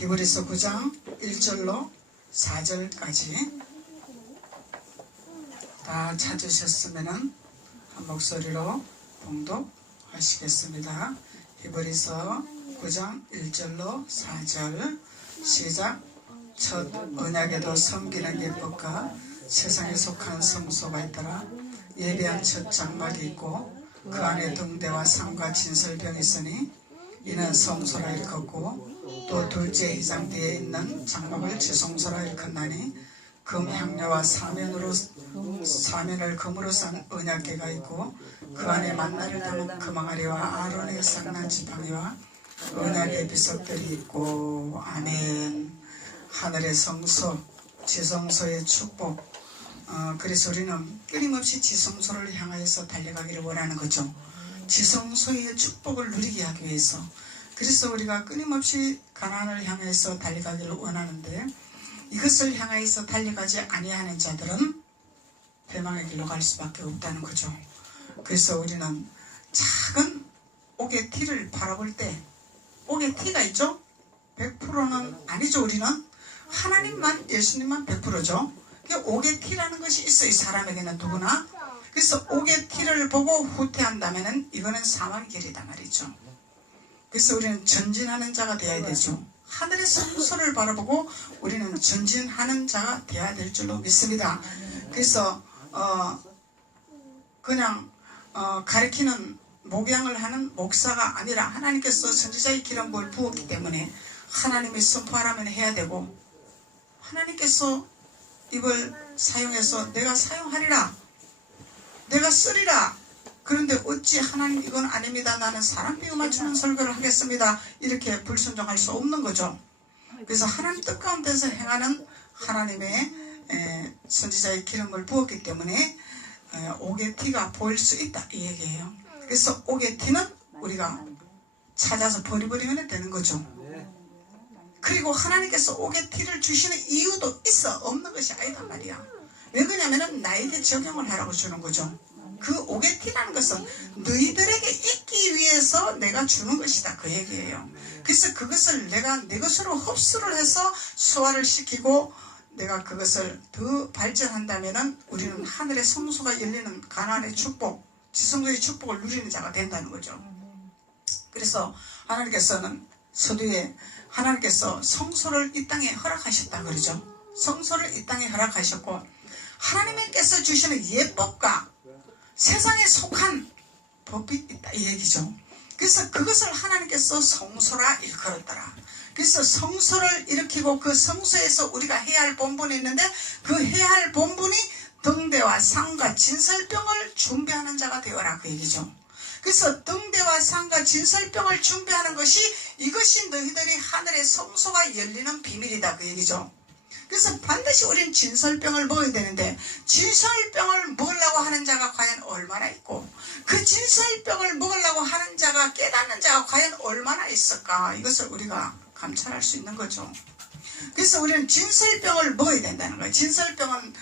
히브리서 9장 1절로 4절까지 다 찾으셨으면 한 목소리로 봉독하시겠습니다. 히브리서 9장 1절로 4절 시작. 첫 언약에도 섬기는 예법과 세상에 속한 성소가 있더라. 예배한 첫 장막이 있고 그 안에 등대와 상과 진설병이 있으니 이는 성소라 일컫고 또 둘째 이장 뒤에 있는 장막을 지성소라 일컫나니 금 향료와 사면을 금으로 싼 언약궤가 있고 그 안에 만나를 담은 금항아리와 아론의 상난 지팡이와 언약의 비석들이 있고 아멘. 하늘의 성소 지성소의 축복. 그래서 우리는 끊임없이 지성소를 향하여서 달려가기를 원하는 거죠. 지성소의 축복을 누리게 하기 위해서. 그래서 우리가 끊임없이 가나안을 향해서 달려가기를 원하는데 이것을 향하여서 달려가지 아니하는 자들은 패망의 길로 갈 수밖에 없다는 거죠. 그래서 우리는 작은 옥의 티를 바라볼 때 옥의 티가 있죠? 100%는 아니죠. 우리는 하나님만 예수님만 100%죠. 옥의 티라는 것이 있어요. 사람에게는 누구나. 그래서 옥의 티를 보고 후퇴한다면 이거는 사망의 길이다 말이죠. 그래서 우리는 전진하는 자가 되어야 되죠. 하늘의 성소를 바라보고 우리는 전진하는 자가 되어야 될 줄로 믿습니다. 그래서 그냥 가르치는 목양을 하는 목사가 아니라 하나님께서 선지자의 기름을 부었기 때문에 하나님이 선포하라면 해야 되고 하나님께서 이걸 사용해서 내가 사용하리라 내가 쓰리라. 그런데 어찌 하나님 이건 아닙니다. 나는 사람 비유만 주는 설교를 하겠습니다. 이렇게 불순종할 수 없는 거죠. 그래서 하나님 뜻 가운데서 행하는 하나님의 선지자의 기름을 부었기 때문에 옥의 티가 보일 수 있다 이 얘기예요. 그래서 옥의 티는 우리가 찾아서 버리면 되는 거죠. 그리고 하나님께서 옥의 티를 주시는 이유도 있어. 없는 것이 아니단 말이야. 왜 그러냐면 나에게 적용을 하라고 주는 거죠. 그 옥의 티라는 것은 너희들에게 있기 위해서 내가 주는 것이다 그 얘기예요. 그래서 그것을 내가 내 것으로 흡수를 해서 소화를 시키고 내가 그것을 더 발전한다면 우리는 하늘의 성소가 열리는 가나안의 축복 지성소의 축복을 누리는 자가 된다는 거죠. 그래서 하나님께서는 서두에 하나님께서 성소를 이 땅에 허락하셨다 그러죠. 성소를 이 땅에 허락하셨고 하나님께서 주시는 예법과 세상에 속한 법이 있다 이 얘기죠. 그래서 그것을 하나님께서 성소라 일컬었더라. 그래서 성소를 일으키고 그 성소에서 우리가 해야 할 본분이 있는데 그 해야 할 본분이 등대와 상과 진설병을 준비하는 자가 되어라 그 얘기죠. 그래서 등대와 상과 진설병을 준비하는 것이 이것이 너희들이 하늘의 성소가 열리는 비밀이다 그 얘기죠. 그래서 반드시 우리는 진설병을 먹어야 되는데 진설병을 먹으려고 하는 자가 과연 얼마나 있고 그 진설병을 먹으려고 하는 자가 깨닫는 자가 과연 얼마나 있을까 이것을 우리가 감찰할 수 있는 거죠. 그래서 우리는 진설병을 먹어야 된다는 거예요. 진설병은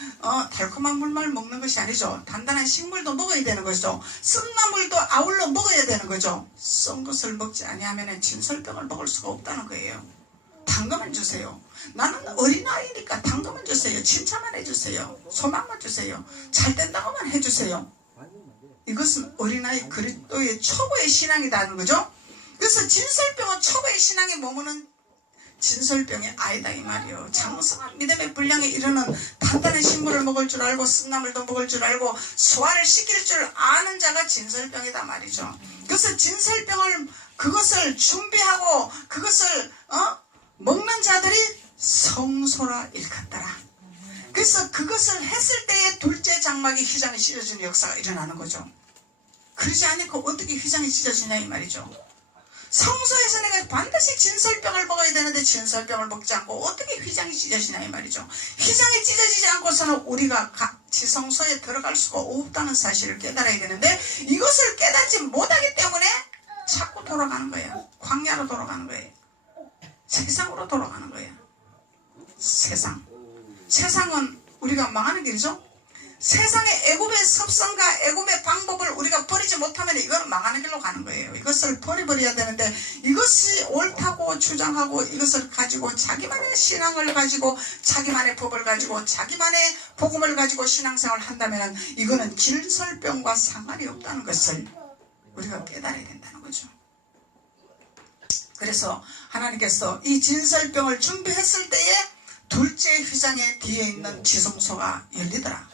달콤한 물만 먹는 것이 아니죠. 단단한 식물도 먹어야 되는 것이죠. 쓴나물도 아울러 먹어야 되는 거죠. 썬 것을 먹지 아니하면 진설병을 먹을 수가 없다는 거예요. 당근만 주세요. 나는 어린아이니까 당근만 주세요. 칭찬만 해주세요. 소망만 주세요. 잘 된다고만 해주세요. 이것은 어린아이 그리스도의 초보의 신앙이라는 거죠. 그래서 진설병은 초보의 신앙에 머무는 진설병이 아니다 이 말이에요. 장성한 믿음의 분량에 이르는 단단한 식물을 먹을 줄 알고 쓴나물도 먹을 줄 알고 소화를 시킬 줄 아는 자가 진설병이다 말이죠. 그래서 진설병을 그것을 준비하고 그것을 먹는 자들이 성소라 일컫더라. 그래서 그것을 했을 때에 둘째 장막이 휘장이 찢어지는 역사가 일어나는 거죠. 그러지 않고 어떻게 휘장이 찢어지냐 이 말이죠. 성소에서 내가 반드시 진설병을 먹어야 되는데 진설병을 먹지 않고 어떻게 휘장이 찢어지냐 이 말이죠. 휘장이 찢어지지 않고서는 우리가 지성소에 들어갈 수가 없다는 사실을 깨달아야 되는데 이것을 깨닫지 못하기 때문에 자꾸 돌아가는 거예요. 광야로 돌아가는 거예요. 세상으로 돌아가는 거예요. 세상은 우리가 망하는 길이죠. 세상의 애굽의 섭성과 애굽의 방법을 우리가 버리지 못하면 이거는 망하는 길로 가는 거예요. 이것을 버려야 되는데 이것이 옳다고 주장하고 이것을 가지고 자기만의 신앙을 가지고 자기만의 법을 가지고 자기만의 복음을 가지고 신앙생활을 한다면 이거는 질설병과 상관이 없다는 것을 우리가 깨달아야 된다는 거죠. 그래서 하나님께서 이 진설병을 준비했을 때에 둘째 휘장의 뒤에 있는 지성소가 열리더라.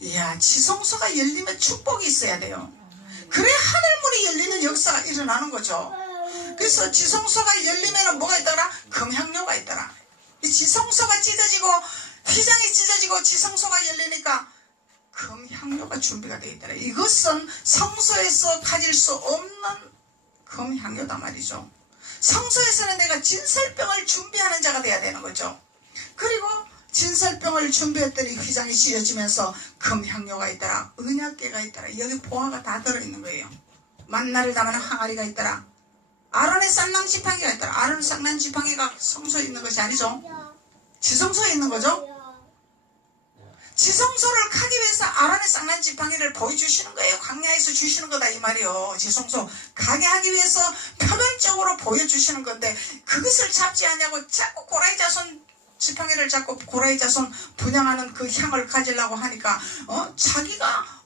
이야, 지성소가 열리면 축복이 있어야 돼요. 그래 하늘문이 열리는 역사가 일어나는 거죠. 그래서 지성소가 열리면 뭐가 있더라? 금향료가 있더라. 이 지성소가 찢어지고 휘장이 찢어지고 지성소가 열리니까 금향료가 준비가 되어 있더라. 이것은 성소에서 가질 수 없는 금향료다 말이죠. 성소에서는 내가 진설병을 준비하는 자가 돼야 되는 거죠. 그리고 진설병을 준비했더니 휘장이 찢어지면서 금향료가 있더라. 은약계가 있더라. 여기 보화가 다 들어있는 거예요. 만나를 담는 항아리가 있더라. 아론의 쌍난지팡이가 있더라. 아론의 쌍난지팡이가 성소에 있는 것이 아니죠. 지성소에 있는 거죠. 지성소를 가기 위해서 아론의 쌍난지팡이를 보여주시는 거예요. 광야에서 주시는 거다 이 말이요. 지성소 가게 하기 위해서 표면적으로 보여주시는 건데 그것을 잡지 않냐고 자꾸 고라이 자손 지팡이를 잡고 고라이 자손 분양하는 그 향을 가지려고 하니까 자기가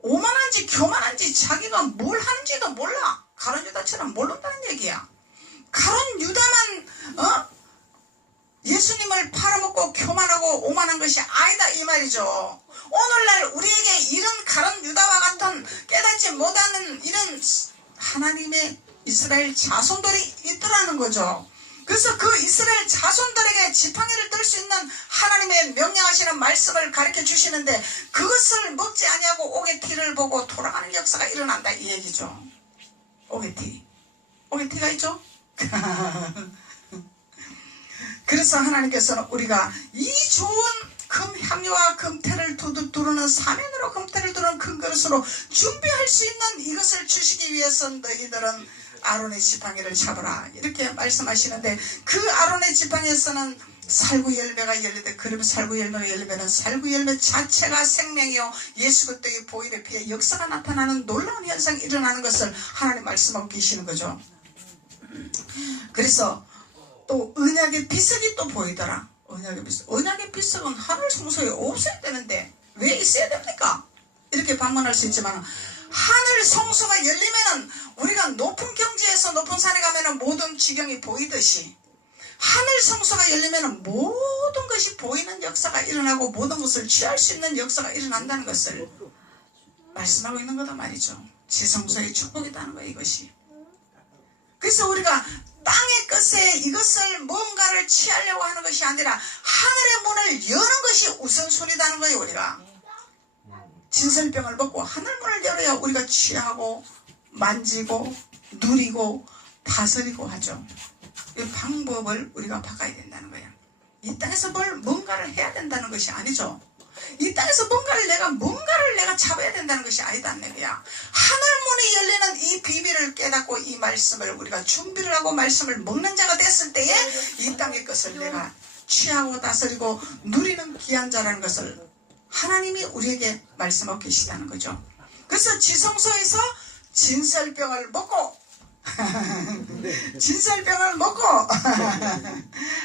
오만한지 교만한지 자기가 뭘 하는지도 몰라. 가룟 유다처럼 모른다는 얘기야. 가룟 유다만 예수님을 팔아먹고 교만하고 오만한 것이 아니다 이 말이죠. 오늘날 우리에게 이런 가룟 유다와 같은 깨닫지 못하는 이런 하나님의 이스라엘 자손들이 있더라는 거죠. 그래서 그 이스라엘 자손들에게 지팡이를 들 수 있는 하나님의 명령하시는 말씀을 가르쳐 주시는데 그것을 먹지 아니하고 오게티를 보고 돌아가는 역사가 일어난다 이 얘기죠. 오게티가 있죠. 그래서 하나님께서는 우리가 이 좋은 금향료와 금태를 두르는 사면으로 금태를 두르는 큰 그릇으로 준비할 수 있는 이것을 주시기 위해서 너희들은 아론의 지팡이를 잡으라 이렇게 말씀하시는데 그 아론의 지팡이에서는 살구 열매가 열리되 그러면 살구 열매가 열리면 살구 열매 자체가 생명이요 예수 그리스도의 보혈의 피에 역사가 나타나는 놀라운 현상이 일어나는 것을 하나님 말씀하고 계시는 거죠. 그래서 또 언약의 비석이 또 보이더라. 언약의 비석은 하늘 성소에 없어야 되는데 왜 있어야 됩니까? 이렇게 반문할 수 있지만 하늘 성소가 열리면은 우리가 높은 경지에서 높은 산에 가면은 모든 지경이 보이듯이 하늘 성소가 열리면은 모든 것이 보이는 역사가 일어나고 모든 것을 취할 수 있는 역사가 일어난다는 것을 말씀하고 있는 거다 말이죠. 지성소의 축복이라는 거예요 이것이. 그래서 우리가 땅의 끝에 이것을 뭔가를 취하려고 하는 것이 아니라 하늘의 문을 여는 것이 우선순위다는 거예요. 우리가 진설병을 먹고 하늘문을 열어야 우리가 취하고 만지고 누리고 다스리고 하죠. 이 방법을 우리가 바꿔야 된다는 거예요. 이 땅에서 뭔가를 해야 된다는 것이 아니죠. 이 땅에서 뭔가를 내가 잡아야 된다는 것이 아니다는 얘기야. 하늘문이 열리는 이 비밀을 깨닫고 이 말씀을 우리가 준비를 하고 말씀을 먹는 자가 됐을 때에 이 땅의 것을 내가 취하고 다스리고 누리는 귀한 자라는 것을 하나님이 우리에게 말씀하고 계시다는 거죠. 그래서 지성소에서 진설병을 먹고 진설병을 먹고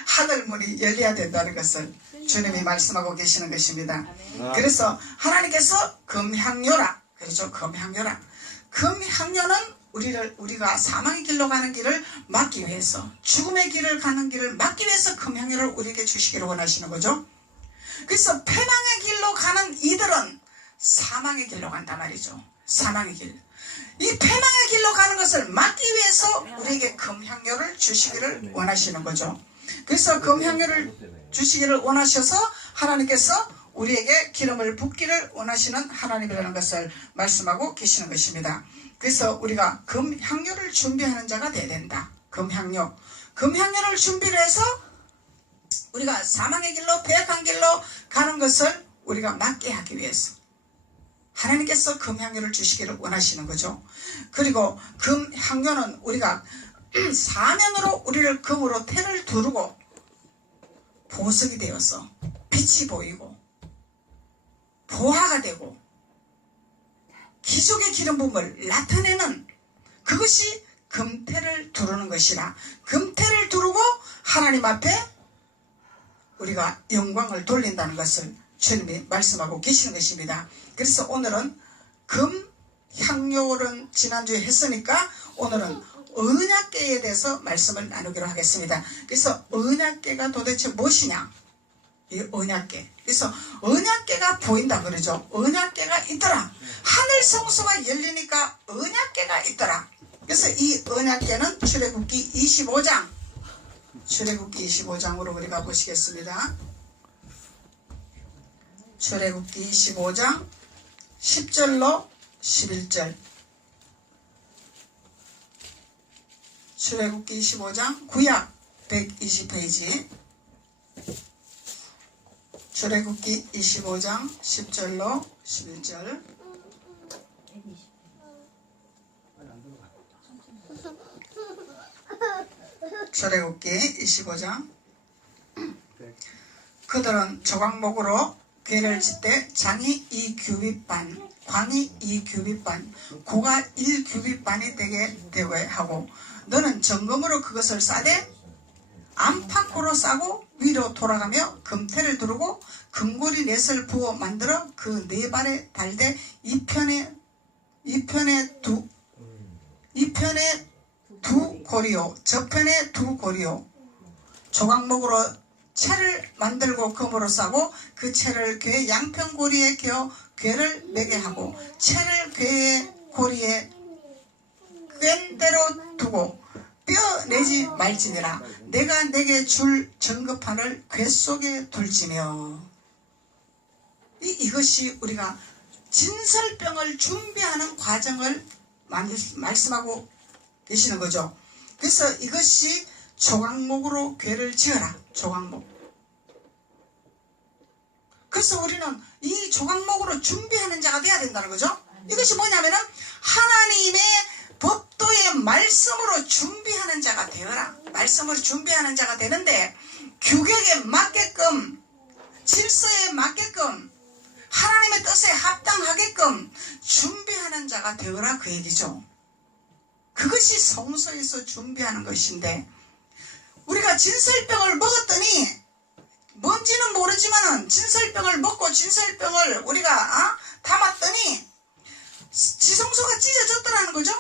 하늘문이 열려야 된다는 것을 주님이 말씀하고 계시는 것입니다. 그래서 하나님께서 금향료라 그렇죠. 금향료라 금향료는 우리가 사망의 길로 가는 길을 막기 위해서 죽음의 길을 가는 길을 막기 위해서 금향료를 우리에게 주시기를 원하시는 거죠. 그래서 패망의 길로 가는 이들은 사망의 길로 간단 말이죠. 사망의 길. 이 패망의 길로 가는 것을 막기 위해서 우리에게 금향료를 주시기를 원하시는 거죠. 그래서 금향료를 주시기를 원하셔서 하나님께서 우리에게 기름을 붓기를 원하시는 하나님이라는 것을 말씀하고 계시는 것입니다. 그래서 우리가 금향료를 준비하는 자가 되어야 된다. 금향료를 준비를 해서 우리가 사망의 길로 배역한 길로 가는 것을 우리가 막게 하기 위해서 하나님께서 금향료를 주시기를 원하시는 거죠. 그리고 금향료는 우리가 사면으로 우리를 금으로 태를 두르고 보석이 되어서 빛이 보이고 보화가 되고 기족의 기름 부음을 나타내는 그것이 금태를 두르는 것이라. 금태를 두르고 하나님 앞에 우리가 영광을 돌린다는 것을 주님이 말씀하고 계시는 것입니다. 그래서 오늘은 금, 향료는 지난주에 했으니까 오늘은 언약궤에 대해서 말씀을 나누기로 하겠습니다. 그래서 언약궤가 도대체 무엇이냐? 이 언약궤. 그래서 언약궤가 보인다 그러죠. 언약궤가 있더라. 하늘 성소가 열리니까 언약궤가 있더라. 그래서 이 언약궤는 출애굽기 25장, 출애굽기 25장으로 우리가 보시겠습니다. 출애굽기 25장 10절로 11절. 출애굽기 25장 구약 120페이지. 출애굽기 25장 10절로 11절. 출애굽기 25장. 그들은 조각목으로 궤를 짓되 장이 2규빗반, 광이 2규빗반, 고가 1규빗반이 되게 하고 너는 정금으로 그것을 싸되 안팎으로 싸고 위로 돌아가며 금태를 두르고 금고리 넷을 부어 만들어 그 네 발에 달되 이편에 두 고리요 저편에 두 고리요. 조각목으로 채를 만들고 금으로 싸고 그 채를 궤 양편고리에 껴 궤를 매게 하고 채를 궤의 고리에 꿰대로 두고 뼈 내지 말지니라. 내가 내게 줄 정급판을 궤 속에 둘지며. 이것이 우리가 진설병을 준비하는 과정을 말씀하고 계시는 거죠. 그래서 이것이 조각목으로 궤를 지어라. 조각목. 그래서 우리는 이 조각목으로 준비하는 자가 돼야 된다는 거죠. 이것이 뭐냐면은 하나님의 법도의 말씀으로 준비하는 자가 되어라. 말씀으로 준비하는 자가 되는데 규격에 맞게끔, 질서에 맞게끔, 하나님의 뜻에 합당하게끔 준비하는 자가 되어라, 그 얘기죠. 그것이 성소에서 준비하는 것인데, 우리가 진설병을 먹었더니 뭔지는 모르지만은 진설병을 먹고 진설병을 우리가 담았더니 지성소가 찢어졌더라는 거죠.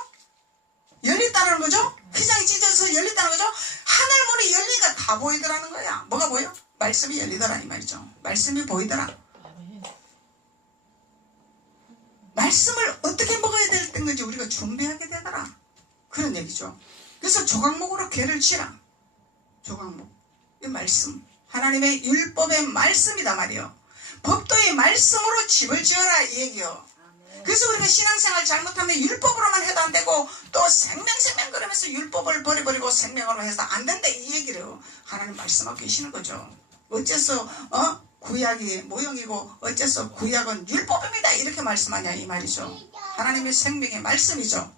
열렸다는 거죠. 휘장이 찢어져서 열렸다는 거죠. 하늘문이 열리니까 다 보이더라는 거야. 뭐가 보여? 말씀이 열리더라 이 말이죠. 말씀이 보이더라. 말씀을 어떻게 먹어야 될 건지 우리가 준비하게 되더라. 그런 얘기죠. 그래서 조각목으로 궤를 치라. 조각목. 이 말씀. 하나님의 율법의 말씀이다 말이요. 법도의 말씀으로 집을 지어라 이 얘기요. 그래서 우리가 신앙생활 잘못하면 율법으로만 해도 안 되고 또 생명 그러면서 율법을 버려버리고 생명으로 해서 안 된다 이 얘기를 하나님 말씀하고 계시는 거죠. 어째서 구약이 모형이고 어째서 구약은 율법입니다 이렇게 말씀하냐 이 말이죠. 하나님의 생명의 말씀이죠.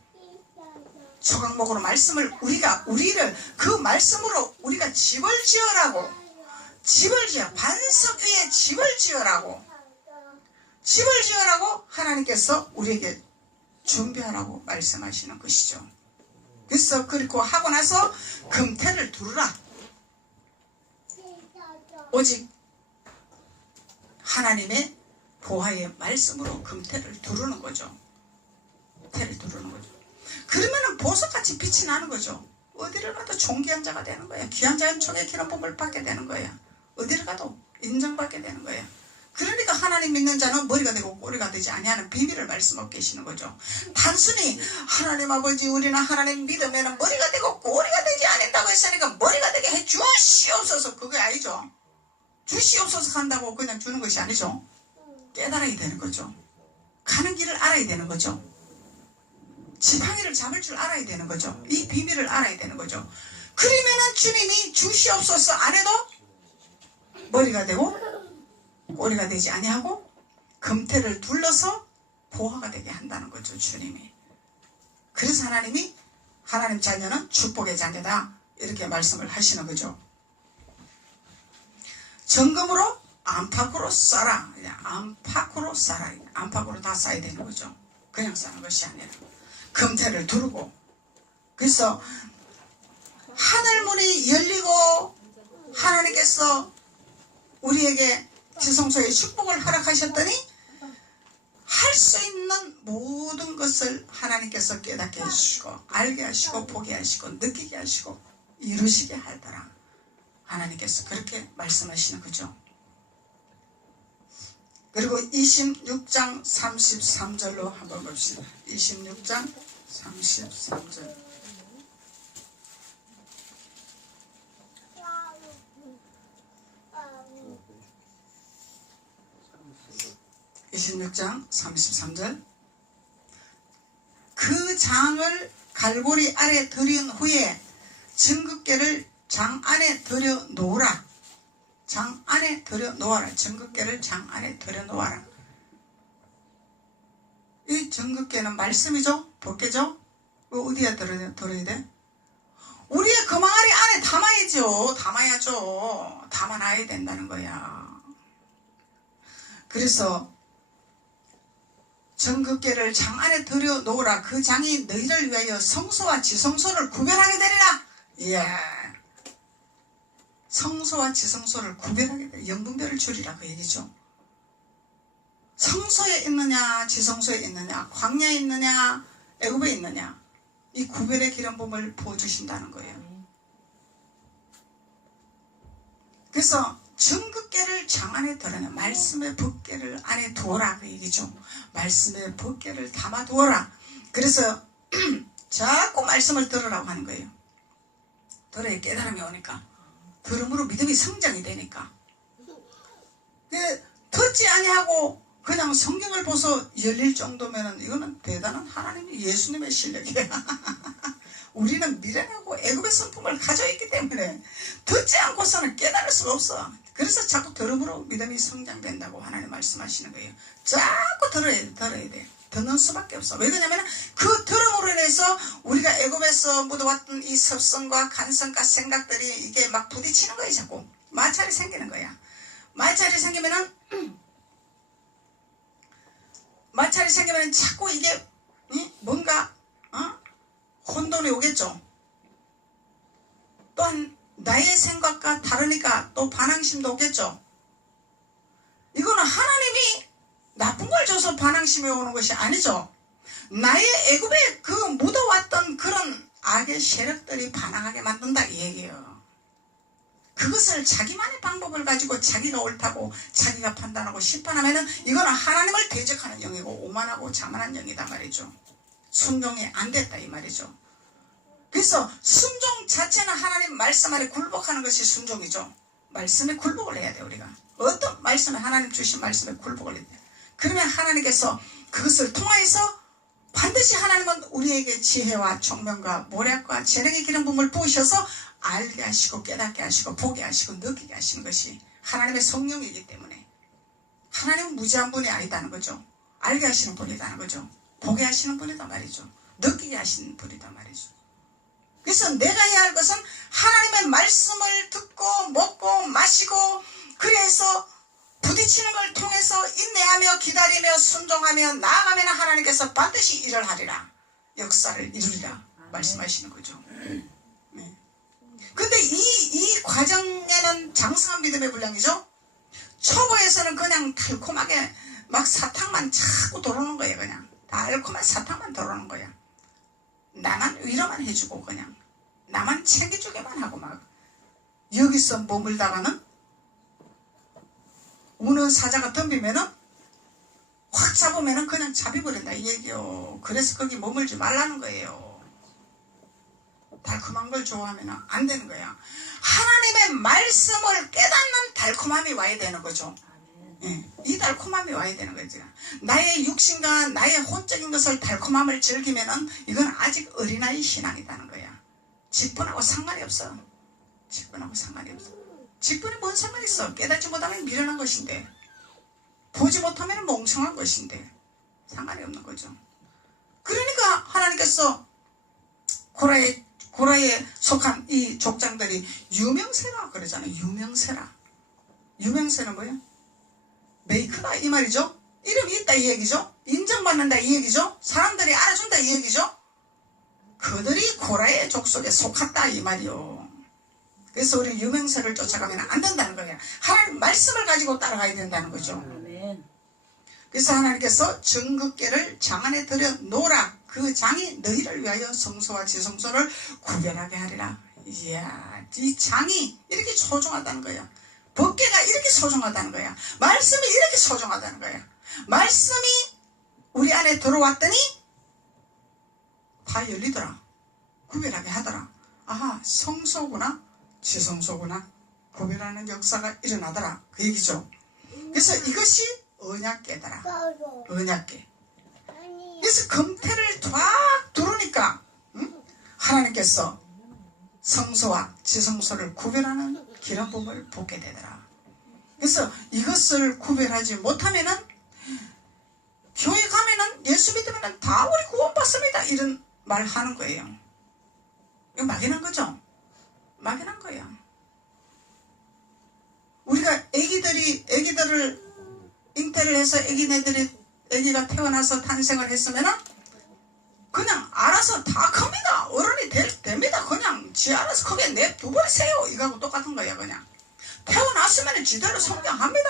조각목으로 말씀을 우리를 그 말씀으로 우리가 집을 지으라고, 집을 지어, 반석 위에 집을 지으라고, 집을 지으라고 하나님께서 우리에게 준비하라고 말씀하시는 것이죠. 그래서 그리고 하고 나서 금태를 두르라. 오직 하나님의 보화의 말씀으로 금태를 두르는 거죠. 태를 두르는 거죠. 그러면은 보석같이 빛이 나는 거죠. 어디를 가도 존귀한 자가 되는 거야. 귀한 자는 촉에 기는 복을 받게 되는 거야. 어디를 가도 인정받게 되는 거야. 그러니까 하나님 믿는 자는 머리가 되고 꼬리가 되지 아니하는 비밀을 말씀하고 계시는 거죠. 단순히 하나님 아버지 우리는 하나님 믿으면 머리가 되고 꼬리가 되지 않는다고 했으니까 머리가 되게 해 주시옵소서 그게 아니죠. 주시옵소서 한다고 그냥 주는 것이 아니죠. 깨달아야 되는 거죠. 가는 길을 알아야 되는 거죠. 지팡이를 잡을 줄 알아야 되는 거죠. 이 비밀을 알아야 되는 거죠. 그러면은 주님이 주시옵소서 안 해도 머리가 되고 꼬리가 되지 아니하고 금태를 둘러서 보화가 되게 한다는 거죠. 주님이. 그래서 하나님이 하나님 자녀는 축복의 자녀다 이렇게 말씀을 하시는 거죠. 정금으로 안팎으로 싸라. 안팎으로 싸라. 안팎으로 다 싸야 되는 거죠. 그냥 싸는 것이 아니라 금태를 두르고 그래서 하늘문이 열리고 하나님께서 우리에게 지성소의 축복을 허락하셨더니 할 수 있는 모든 것을 하나님께서 깨닫게 해주시고 알게 하시고 보게 하시고 느끼게 하시고 이루시게 하더라. 하나님께서 그렇게 말씀하시는 거죠. 그리고 26장 33절로 한번 봅시다. 26장 33절. 26장 33절. 그 장을 갈고리 아래 들인 후에 증거궤를 장 안에 들여 놓으라. 장 안에 들여 놓아라. 증거궤를 장 안에 들여 놓아라. 이 증거궤는 말씀이죠? 법궤죠? 어디에 들어야 돼? 우리의 금항아리 안에 담아야죠. 담아야죠. 담아놔야 된다는 거야. 그래서 증거궤를 장 안에 들여 놓으라. 그 장이 너희를 위하여 성소와 지성소를 구별하게 되리라. 예. 성소와 지성소를 구별하게 되리라. 영분별을 줄이라 그 얘기죠. 성소에 있느냐 지성소에 있느냐 광야에 있느냐 애굽에 있느냐 이 구별의 기름 부음을 부어주신다는 거예요. 그래서 증거궤를 장 안에 들어내 말씀의 법궤를 안에 두어라 그 얘기죠. 말씀의 법궤를 담아 두어라. 그래서 자꾸 말씀을 들으라고 하는 거예요. 들어야 깨달음이 오니까. 들음으로 믿음이 성장이 되니까. 듣지 아니하고 그냥 성경을 보서 열릴 정도면 이거는 대단한 하나님의 예수님의 실력이야. 우리는 미련하고 애굽의 성품을 가지고 있기 때문에 듣지 않고서는 깨달을 수가 없어. 그래서 자꾸 들음으로 믿음이 성장된다고 하나님 말씀하시는 거예요. 자꾸 들어야 돼. 듣는 수밖에 없어. 왜 그러냐면 그 들음으로 인해서 우리가 애굽에서 묻어왔던 이 섭성과 간성과 생각들이 이게 막 부딪히는 거예요. 자꾸 마찰이 생기는 거야. 마찰이 생기면은 자꾸 이게 뭔가 혼돈이 오겠죠. 또한 나의 생각과 다르니까 또 반항심도 오겠죠. 이거는 하나님이 나쁜 걸 줘서 반항심이 오는 것이 아니죠. 나의 애굽에 그 묻어왔던 그런 악의 세력들이 반항하게 만든다 이 얘기예요. 그것을 자기만의 방법을 가지고 자기가 옳다고 자기가 판단하고 심판하면은 이거는 하나님을 대적하는 영이고 오만하고 자만한 영이다 말이죠. 순종이 안 됐다 이 말이죠. 그래서 순종 자체는 하나님 말씀 안에 굴복하는 것이 순종이죠. 말씀에 굴복을 해야 돼 우리가. 어떤 말씀에 하나님 주신 말씀에 굴복을 해야 돼. 그러면 하나님께서 그것을 통하여서 반드시 하나님은 우리에게 지혜와 총명과 모략과 재능의 기름 부음을 부으셔서 알게 하시고 깨닫게 하시고 보게 하시고 느끼게 하시는 것이 하나님의 성령이기 때문에 하나님은 무지한 분이 아니다는 거죠. 알게 하시는 분이다는 거죠. 보게 하시는 분이다 말이죠. 느끼게 하시는 분이다 말이죠. 그래서 내가 해야 할 것은 하나님의 말씀을 듣고 먹고 마시고 그래서 부딪히는 걸 통해서 인내하며 기다리며 순종하며 나아가면 하나님께서 반드시 일을 하리라. 역사를 이루리라 말씀하시는 거죠. 네. 근데 이 과정에는 장성한 믿음의 분량이죠. 초보에서는 그냥 달콤하게 막 사탕만 자꾸 들어오는 거예요. 그냥 달콤한 사탕만 들어오는 거야. 나만 위로만 해주고 그냥 나만 챙겨주기만 하고 막 여기서 머물다가는 우는 사자가 덤비면은 확 잡으면은 그냥 잡혀버린다 이 얘기요. 그래서 거기 머물지 말라는 거예요. 달콤한 걸 좋아하면 안 되는 거야. 하나님의 말씀을 깨닫는 달콤함이 와야 되는 거죠. 예, 이 달콤함이 와야 되는 거죠. 나의 육신과 나의 혼적인 것을 달콤함을 즐기면은 이건 아직 어린아이 신앙이라는 거야. 직분하고 상관이 없어. 직분하고 상관이 없어. 직분이 뭔 상관이 있어. 깨닫지 못하면 미련한 것인데 보지 못하면 멍청한 것인데 상관이 없는 거죠. 그러니까 하나님께서 고라에 속한 이 족장들이 유명세라 그러잖아요. 유명세라. 유명세는 뭐예요? 메이크다 이 말이죠. 이름이 있다 이 얘기죠. 인정받는다 이 얘기죠. 사람들이 알아준다 이 얘기죠. 그들이 고라의 족속에 속했다 이 말이요. 그래서 우리 유명세를 쫓아가면 안 된다는 거예요. 하나님 말씀을 가지고 따라가야 된다는 거죠. 그래서 하나님께서 정극계를 장 안에 들여 놓으라. 그 장이 너희를 위하여 성소와 지성소를 구별하게 하리라. 이야, 이 장이 이렇게 소중하다는 거야. 법계가 이렇게 소중하다는 거야. 말씀이 이렇게 소중하다는 거야. 말씀이 우리 안에 들어왔더니 다 열리더라. 구별하게 하더라. 아하, 성소구나 지성소구나 구별하는 역사가 일어나더라. 그 얘기죠. 그래서 이것이 언약궤더라. 언약궤. 그래서 금태를 쫙 두르니까 하나님께서 성소와 지성소를 구별하는 기름부음을 붓게 되더라. 그래서 이것을 구별하지 못하면은 교회 가면은 예수 믿으면은 다 우리 구원받습니다 이런 말 하는 거예요. 이거 막연한 거죠. 막연한 거야. 우리가 애기들을 잉태를 해서 애기가 태어나서 탄생을 했으면은 그냥 알아서 다 큽니다. 어른이 됩니다. 그냥 지 알아서 크게 냅두버리세요. 이거하고 똑같은 거야. 그냥 태어났으면 지대로 성장합니다.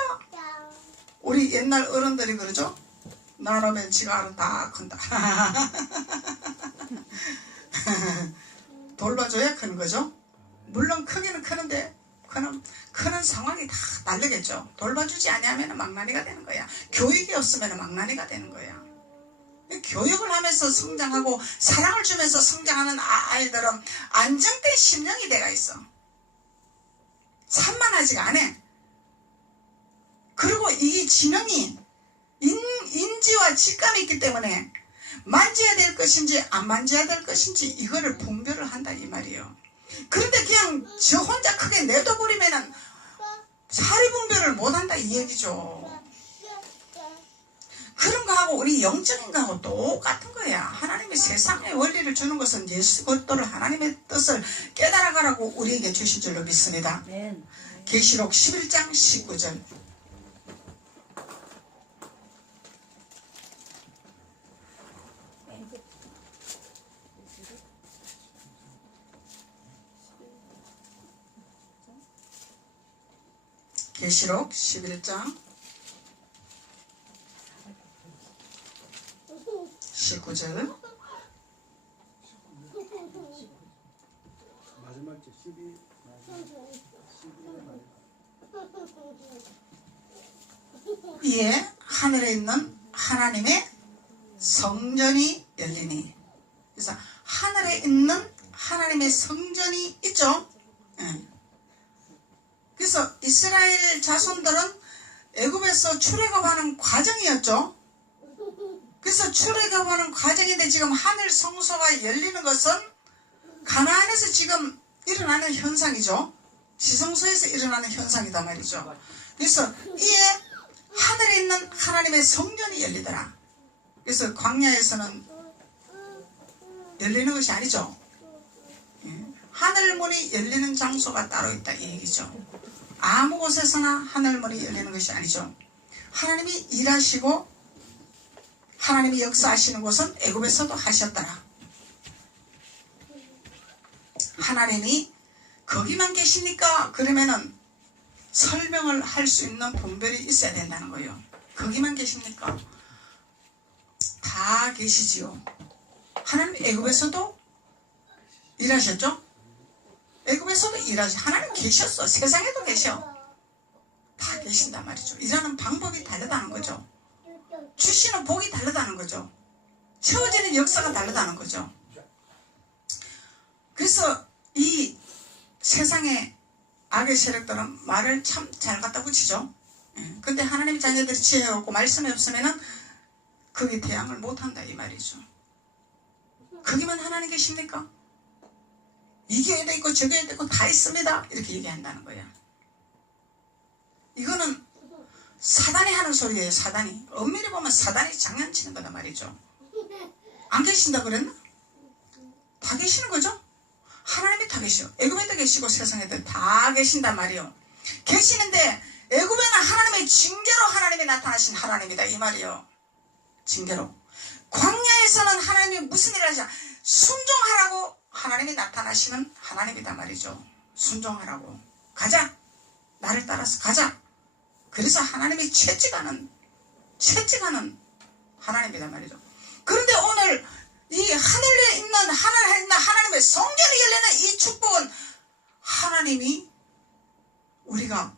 우리 옛날 어른들이 그러죠. 나라면 지가 알아 다 큰다. 돌봐줘야 크는 거죠. 물론 크기는 크는데 크는 상황이 다 다르겠죠. 돌봐주지 아니하면 망나니가 되는 거야. 교육이 없으면 망나니가 되는 거야. 교육을 하면서 성장하고 사랑을 주면서 성장하는 아이들은 안정된 심령이 돼가 있어. 산만하지가 않아. 그리고 이 지능이 인지와 직감이 있기 때문에 만져야 될 것인지 안 만져야 될 것인지 이거를 분별을 한다 이 말이에요. 그런데 그냥 저 혼자 크게 내둬버리면은 사리 분별을 못한다 이 얘기죠. 그런 거하고 우리 영적인 거하고 똑같은 거야. 하나님이 세상의 원리를 주는 것은 예수 그리스도를 하나님의 뜻을 깨달아가라고 우리에게 주신 줄로 믿습니다. 계시록 11장 19절. 계시록 11장 19절. 마지막 절 12. 이에 하늘에 있는 하나님의 성전이 열리니. 그래서 하늘에 있는 하나님의 성전이 있죠. 그래서 이스라엘 자손들은 애굽에서 출애굽하는 과정이었죠. 그래서 출애굽하는 과정인데 지금 하늘 성소가 열리는 것은 가나안에서 지금 일어나는 현상이죠. 지성소에서 일어나는 현상이다 말이죠. 그래서 이에 하늘에 있는 하나님의 성전이 열리더라. 그래서 광야에서는 열리는 것이 아니죠. 하늘문이 열리는 장소가 따로 있다 이 얘기죠. 아무 곳에서나 하늘문이 열리는 것이 아니죠. 하나님이 일하시고 하나님이 역사하시는 곳은 애굽에서도 하셨더라. 하나님이 거기만 계시니까 그러면은 설명을 할 수 있는 분별이 있어야 된다는 거예요. 거기만 계십니까? 다 계시지요. 하나님 애굽에서도 일하셨죠? 애굽에서도 일하시. 하나님 계셨어. 세상에도 계셔. 다 계신단 말이죠. 일하는 방법이 다르다는 거죠. 주시는 복이 다르다는 거죠. 채워지는 역사가 다르다는 거죠. 그래서 이 세상의 악의 세력들은 말을 참 잘 갖다 붙이죠. 근데 하나님 자녀들이 지혜가 없고 말씀이 없으면은 그게 대항을 못한다 이 말이죠. 거기만 하나님 계십니까? 이 교회도 있고 저 교회도 있고 다 있습니다. 이렇게 얘기한다는 거야. 이거는 사단이 하는 소리예요. 사단이. 엄밀히 보면 사단이 장난치는 거다 말이죠. 안 계신다 그랬나? 다 계시는 거죠. 하나님이 다 계셔. 애굽에도 계시고 세상에도 다 계신단 말이요. 계시는데 애굽에는 하나님의 징계로 하나님이 나타나신 하나님이다 이 말이요. 징계로. 광야에서는 하나님이 무슨 일을 하시냐. 순종하라고 하나님이 나타나시는 하나님이다 말이죠. 순종하라고. 가자. 나를 따라서 가자. 그래서 하나님이 채찍하는 하나님이다 말이죠. 그런데 오늘 이 하늘에 있는 하나님의 성전이 열리는 이 축복은 하나님이 우리가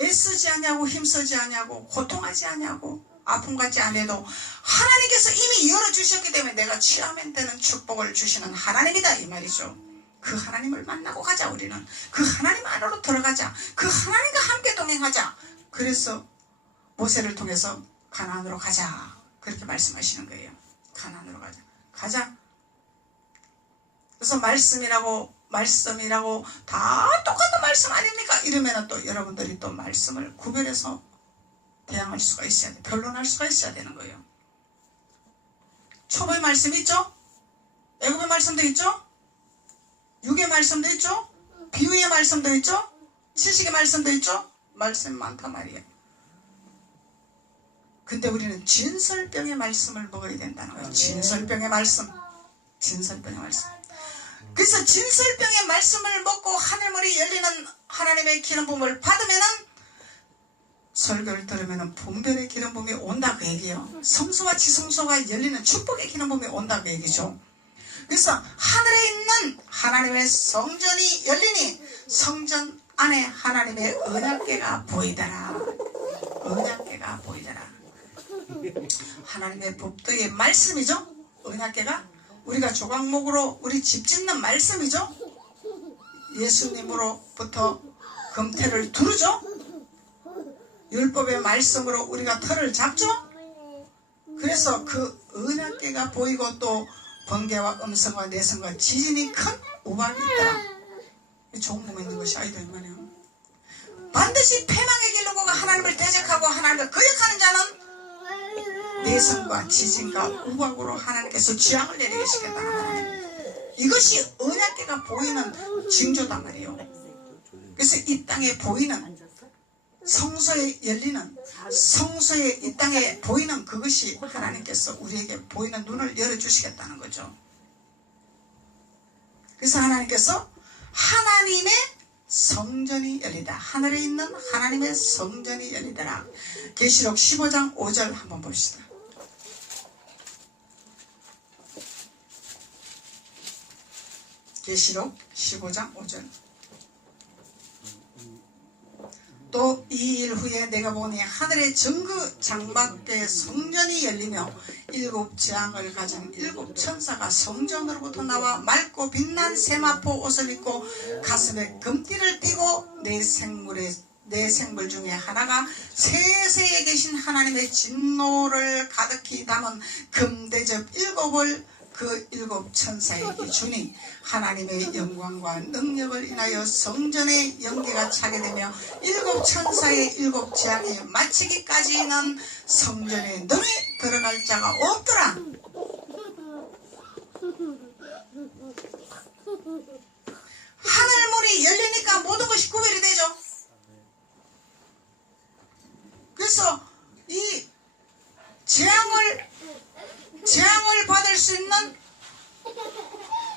애쓰지 않냐고 힘쓰지 않냐고 고통하지 않냐고 아픔 같지 않아도 하나님께서 이미 열어주셨기 때문에 내가 취하면 되는 축복을 주시는 하나님이다 이 말이죠. 그 하나님을 만나고 가자. 우리는 그 하나님 안으로 들어가자. 그 하나님과 함께 동행하자. 그래서 모세를 통해서 가나안으로 가자. 그렇게 말씀하시는 거예요. 가나안으로 가자. 그래서 말씀이라고 다 똑같은 말씀 아닙니까? 이러면 또 여러분들이 또 말씀을 구별해서 대항할 수가 있어야 돼. 변론할 수가 있어야 되는 거예요. 초보의 말씀 있죠? 애굽의 말씀도 있죠? 육의 말씀도 있죠? 비유의 말씀도 있죠? 지식의 말씀도 있죠? 말씀 많단 말이에요. 근데 우리는 진설병의 말씀을 먹어야 된다는 거예요. 진설병의 말씀. 그래서 진설병의 말씀을 먹고 하늘문이 열리는 하나님의 기름 부음을 받으면은 설교를 들으면은 분별의 기름 부음이 온다 그 얘기예요. 성소와 지성소가 열리는 축복의 기름 부음이 온다 그 얘기죠. 그래서 하늘에 있는 하나님의 성전이 열리니 성전 안에 하나님의 언약궤가 보이더라. 언약궤가 보이더라. 하나님의 법도의 말씀이죠. 언약궤가 우리가 조각목으로 우리 집 짓는 말씀이죠. 예수님으로부터 금태를 두르죠. 율법의 말씀으로 우리가 틀을 잡죠. 그래서 그 언약궤가 보이고 또 번개와 음성과 내성과 지진이 큰 우박이 있더라. 좋은 몸에 있는 것이 아니다 이 말이에요. 반드시 패망의 길로 가 하나님을 대적하고 하나님을 거역하는 자는 내성과 지진과 우박으로 하나님께서 재앙을 내리게 시켰다. 하나님. 이것이 언약궤가 보이는 징조단 말이에요. 그래서 이 땅에 보이는 성소에 열리는 성소에 이 땅에 보이는 그것이 하나님께서 우리에게 보이는 눈을 열어주시겠다는 거죠. 그래서 하나님께서 하나님의 성전이 열리다. 하늘에 있는 하나님의 성전이 열리더라. 계시록 15장 5절 한번 봅시다. 계시록 15장 5절. 또 이 일 후에 내가 보니 하늘의 정그 장막대 성전이 열리며 일곱 재앙을 가진 일곱 천사가 성전으로부터 나와 맑고 빛난 세마포 옷을 입고 가슴에 금띠를 띠고 내 생물 중에 하나가 세세에 계신 하나님의 진노를 가득히 담은 금대접 일곱을 그 일곱 천사에게 주니 하나님의 영광과 능력을 인하여 성전의 연기가 차게 되며 일곱 천사의 일곱 재앙이 마치기까지는 성전에 능히 들어갈 자가 없더라. 하늘문이 열리니까 모든 것이 구별이 되죠. 그래서 이 재앙을 받을 수 있는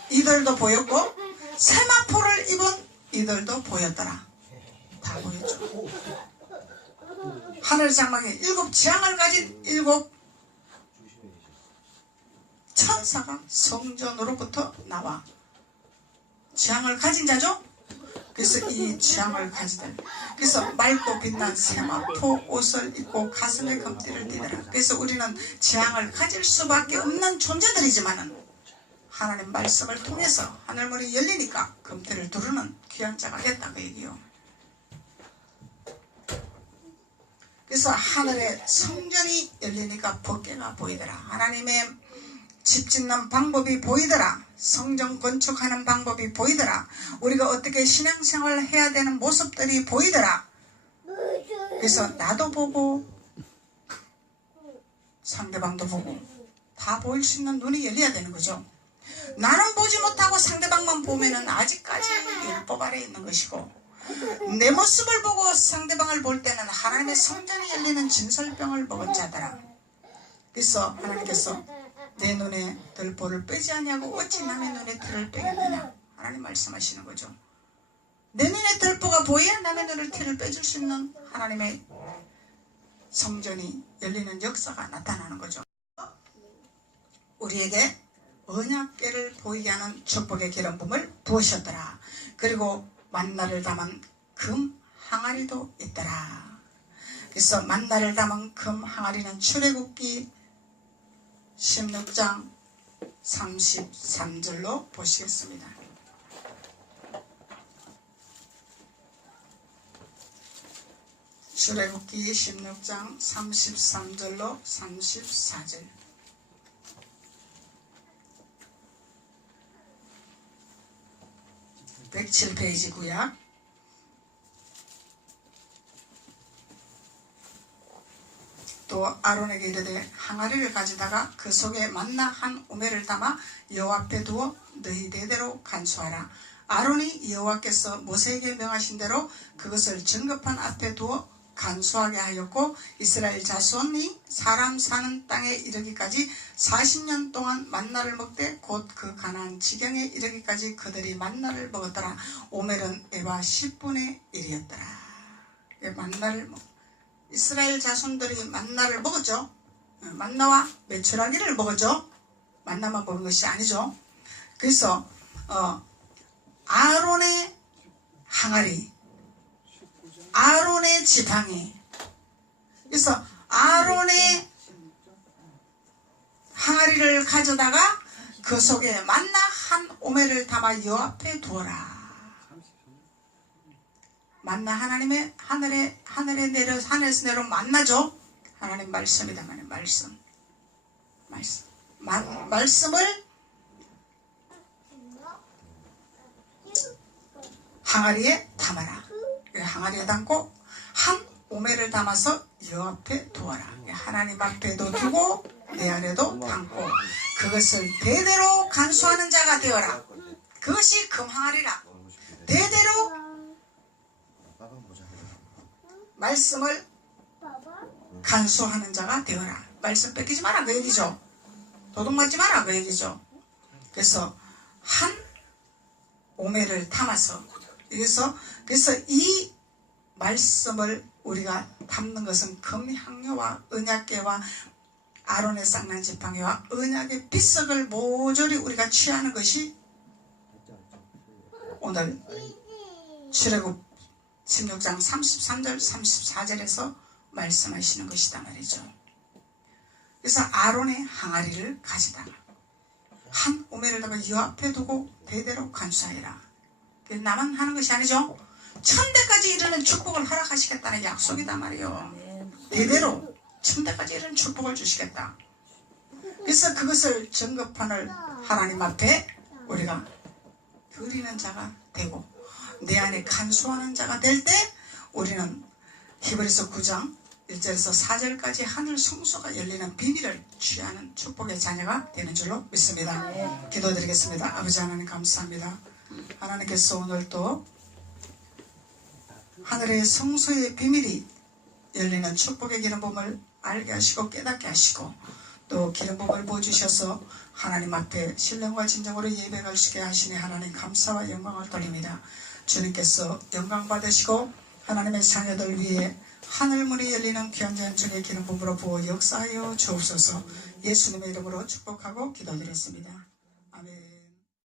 이들도 보였고 세마포를 입은 이들도 보였더라. 다 보였죠. 하늘 장막에 일곱 재앙을 가진 일곱 천사가 성전으로부터 나와 재앙을 가진 자죠. 그래서 이 재앙을 가지들. 그래서 맑고 빛난 세마포 옷을 입고 가슴에 금띠를 띠더라. 그래서 우리는 재앙을 가질 수밖에 없는 존재들이지만은 하나님 말씀을 통해서 하늘문이 열리니까 금띠를 두르는 귀한 자가 됐다 그 얘기요. 그래서 하늘의 성전이 열리니까 법궤가 보이더라. 하나님의 집 짓는 방법이 보이더라. 성전 건축하는 방법이 보이더라. 우리가 어떻게 신앙생활을 해야 되는 모습들이 보이더라. 그래서 나도 보고 상대방도 보고 다 보일 수 있는 눈이 열려야 되는 거죠. 나는 보지 못하고 상대방만 보면은 아직까지 율법 아래에 있는 것이고 내 모습을 보고 상대방을 볼 때는 하나님의 성전이 열리는 진설병을 먹은 자더라. 그래서 하나님께서 내 눈에 들보를 빼지 아니하고 어찌 남의 눈에 들을 빼겠느냐. 하나님 말씀하시는 거죠. 내 눈에 들보가 보여야 남의 눈을 티를 빼줄 수 있는 하나님의 성전이 열리는 역사가 나타나는 거죠. 우리에게 언약궤를 보이게 하는 축복의 기름붐을 부으셨더라. 그리고 만나를 담은 금 항아리도 있더라. 그래서 만나를 담은 금 항아리는 출애굽기 16장 33절로 보시겠습니다. 출애굽기 16장 33절로 34절. 107페이지고요. 또 아론에게 이르되 항아리를 가져다가 그 속에 만나 한 오멜을 담아 여호와 앞에 두어 너희 대대로 간수하라. 아론이 여호와께서 모세에게 명하신 대로 그것을 증거판 앞에 두어 간수하게 하였고 이스라엘 자손이 사람 사는 땅에 이르기까지 40년 동안 만나를 먹되 곧 그 가나안 지경에 이르기까지 그들이 만나를 먹었더라. 오멜은 에바 10분의 1이었더라. 만나를 이스라엘 자손들이 만나를 먹었죠. 만나와 메추라기를 먹었죠. 만나만 먹은 것이 아니죠. 그래서 아론의 항아리, 아론의 지팡이, 그래서 아론의 항아리를 가져다가 그 속에 만나 한 오멜을 담아 여호와 앞에 두어라. 만나 하나님의 하늘에서 내려온 만나죠. 하나님 말씀이다만 말씀을 항아리에 담아라. 항아리에 담고 한 오멜을 담아서 여호와 앞에 두어라. 하나님 앞에도 두고 내 안에도 담고 그것을 대대로 간수하는 자가 되어라. 그것이 금항아리라. 대대로 말씀을 간수하는 자가 되어라. 말씀 뺏기지 마라 그 얘기죠. 도둑맞지 마라 그 얘기죠. 그래서 한 오멜을 담아서 그래서 이 말씀을 우리가 담는 것은 금향료와 언약궤와 아론의 쌍난 지팡이와 언약의 비석을 모조리 우리가 취하는 것이 오늘 출애굽 16장 33절 34절에서 말씀하시는 것이다 말이죠. 그래서 아론의 항아리를 가져다가 한 오멜을 다가 여 앞에 두고 대대로 간수하여라. 나만 하는 것이 아니죠. 천대까지 이르는 축복을 허락하시겠다는 약속이다 말이요. 대대로 천대까지 이르는 축복을 주시겠다. 그래서 그것을 증거판을 하나님 앞에 우리가 드리는 자가 되고 내 안에 간수하는 자가 될 때 우리는 히브리서 9장 1절에서 4절까지 하늘 성소가 열리는 비밀을 취하는 축복의 자녀가 되는 줄로 믿습니다. 기도드리겠습니다. 아버지 하나님 감사합니다. 하나님께서 오늘 또 하늘의 성소의 비밀이 열리는 축복의 기름붐을 알게 하시고 깨닫게 하시고 또 기름붐을 부어주셔서 하나님 앞에 신령과 진정으로 예배할 수 있게 하시니 하나님 감사와 영광을 돌립니다. 주님께서 영광 받으시고 하나님의 자녀들 위해 하늘문이 열리는 귀한 잔중의 기름붐으로 부어 역사하여 주옵소서. 예수님의 이름으로 축복하고 기도드렸습니다.